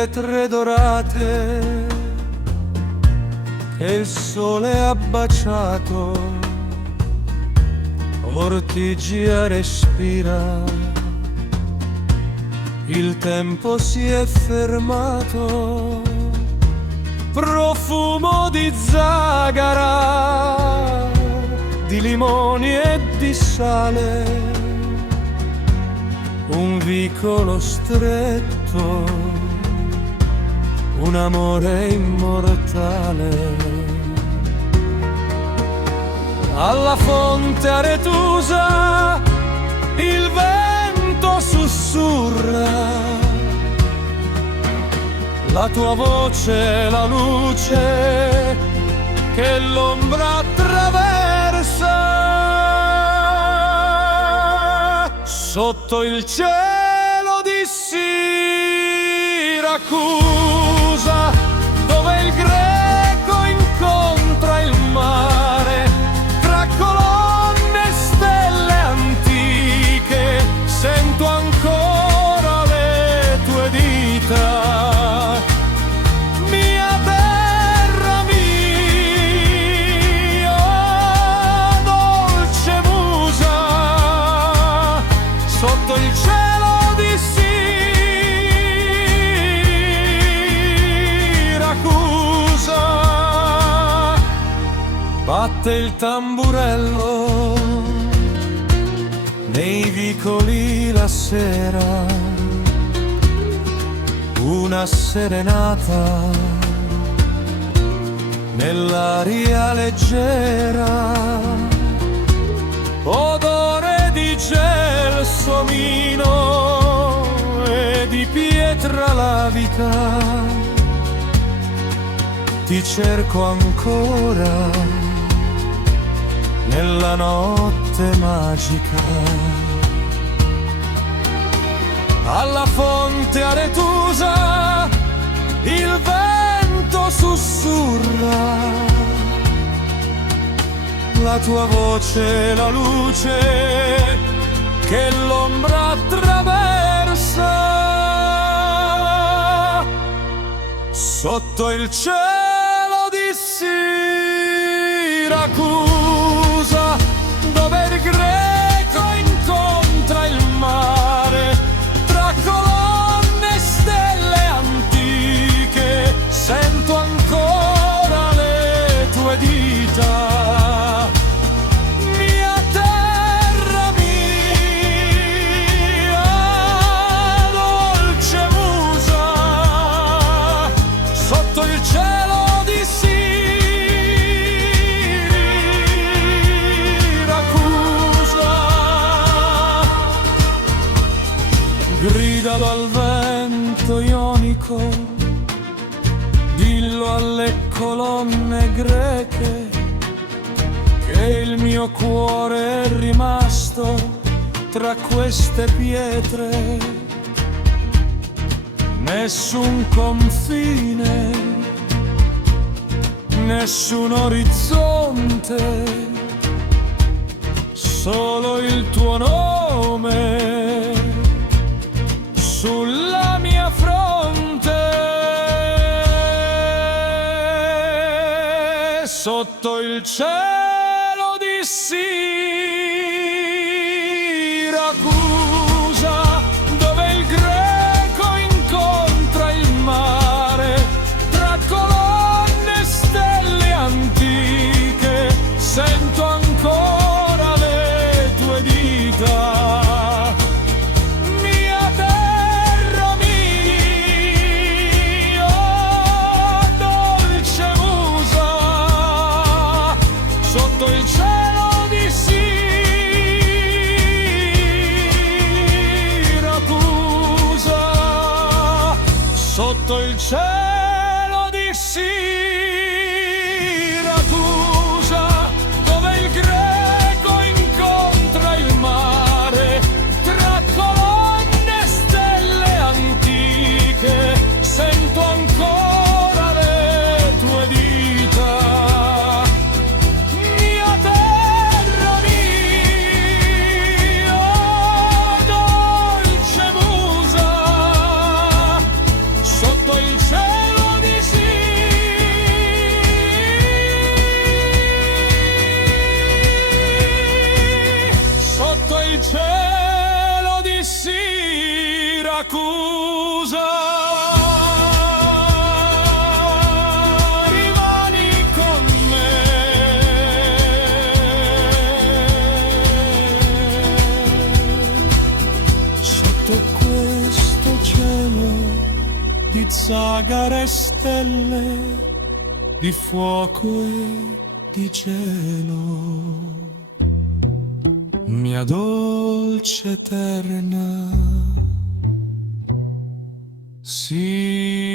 pietre dorate che il sole ha baciato, Ortigia respira, il tempo si è fermato, profumo di zagara, di limoni e di sale, un vicolo stretto, un amore immortale. Alla fonte aretusa il vento sussurra, la tua voce, la luce che l'ombra attraversa. Sotto il cielo di Siracusa, dove il greco incontra il mare, tra colonne e stelle antiche, sento ancora le tue dita. Mia terra mia, dolce musa, sotto il cielo di Siracusa, batte il tamburello nei vicoli la sera, una serenata nell'aria leggera, odore di gelsomino e di pietra lavica. Ti cerco ancora nella notte magica. Alla fonte aretusa il vento sussurra, la tua voce, la luce che l'ombra attraversa. Sotto il cielo di Siracusa, dove il greco incontra il mare, tra colonne e stelle antiche, sento ancora le tue dita. Mia terra mia, dolce musa, sotto il cielo di Siracusa, gridalo al vento ionico, dillo alle colonne greche che il mio cuore è rimasto tra queste pietre. Nessun confine, nessun orizzonte, solo il tuo nome sulla mia fronte. Sotto il cielo di Siracusa, dove il greco incontra il mare, tra colonne e stelle antiche, sento ancora le tue dita. Mia terra mia, dolce musa, sotto il cielo di Siracusa, sotto il cielo di Siracusa, dove il greco incontra il mare, tra colonne e stelle antiche, sento ancora le tue dita. Mia terra mia, dolce musa, sotto tutto questo cielo di zagare e stelle, di fuoco e di gelo. Mia dolce eterna Siracusa.